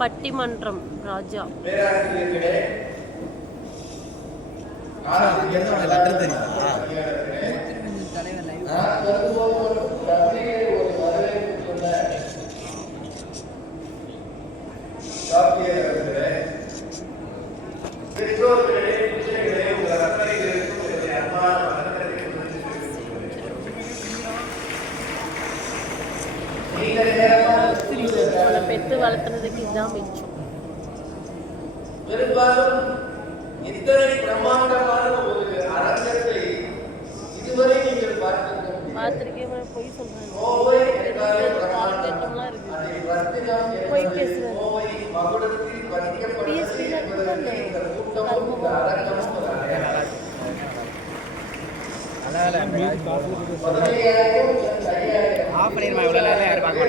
பட்டிமன்றம் ராஜா பெற்று வளர்த்துறதுக்கு இதுதான் மிச்சம். பெரும்பாலும் இத்தனை பிரம்மாண்டமான ஒரு அரங்கத்தை இதுவரை நீங்கள் பார்த்திருக்கேன். பொய் சொல்றேன், பொய் பேசுறேன். ஆஃப் பண்ணிடுமா? இவ்வளோ யாரும் பார்க்க